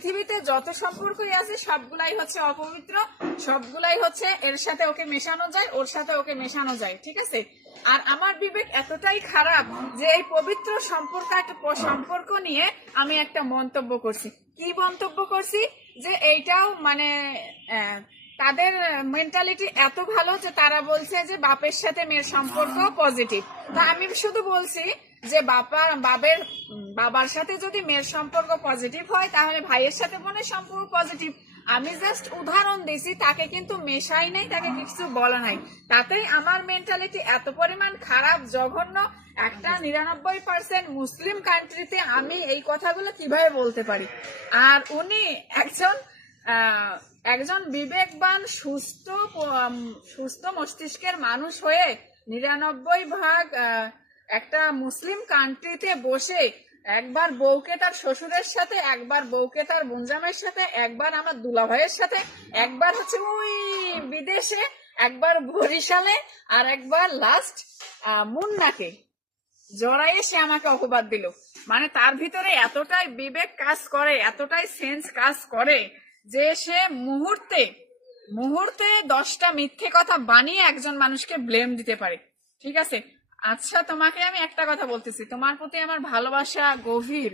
পৃথিবীতে যত সম্পর্কই আছে সবগুলাই হচ্ছে অপবিত্র, সবগুলাই হচ্ছে এর সাথে ওকে মেশানো যায়, ওর সাথে ওকে মেশানো যায়, ঠিক আছে। আর আমার বিবেক এতটাই খারাপ যে এই পবিত্র সম্পর্ক নিয়ে আমি একটা মন্তব্য করছি। কি মন্তব্য করছি? যে এইটাও মানে তাদের মেন্টালিটি এত ভালো যে তারা বলছে যে বাপের সাথে মেয়ের সম্পর্ক পজিটিভ। তা আমি শুধু বলছি যে বাবার সাথে যদি মেয়ের সম্পর্ক পজিটিভ হয় তাহলে ভাইয়ের সাথে বোনের সম্পর্ক পজিটিভ। আমি জাস্ট উদাহরণ দিছি, তাকে কিন্তু মেশাই নাই, তাকে কিছু বলা নাই। তাতেই আমার মেন্টালিটি এত পরিমাণ খারাপ, জঘন্য। একটা 99% মুসলিম কান্ট্রিতে আমি এই কথাগুলো কিভাবে বলতে পারি? আর উনি একজন বিবেকবান সুস্থ মস্তিষ্কের মানুষ হয়ে 99% একটা মুসলিম কান্ট্রিতে বসে একবার বউকে তার শ্বশুরের সাথে, একবার বউকে তার বোনজামের সাথে, একবার আমার দুলাভাইয়ের সাথে, একবার হচ্ছে ওই বিদেশে, একবার বরিশালে, আর একবার লাস্ট মুন্নাকে জড়াইয়ে সে আমাকে অপবাদ দিল। মানে তার ভিতরে এতটাই বিবেক কাজ করে, এতটাই সেন্স কাজ করে যে সে মুহূর্তে 10টা মিথ্যে কথা বানিয়ে একজন মানুষকে ব্লেম দিতে পারে, ঠিক আছে। আচ্ছা, তোমাকে আমি একটা কথা বলতেছি, তোমার প্রতি আমার ভালোবাসা গভীর,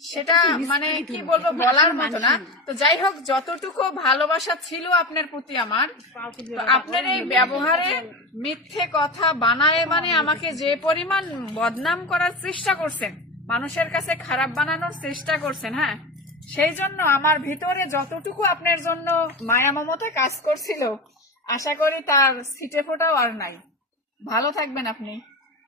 সেটা মানে কি বলবো, বলার মতো না। তো যাই হোক, যতটুকু ভালোবাসা ছিল আপনার প্রতি আমার, আপনার এই ব্যবহারে মিথ্যে কথা বানায় আমাকে যে পরিমাণ বদনাম করার চেষ্টা করছেন, মানুষের কাছে খারাপ বানানোর চেষ্টা করছেন, হ্যাঁ, সেই জন্য আমার ভিতরে যতটুকু আপনার জন্য মায়া মমতা কাজ করছিল, আশা করি তার ছিটে ফোটাও আর নাই। ভালো থাকবেন আপনি।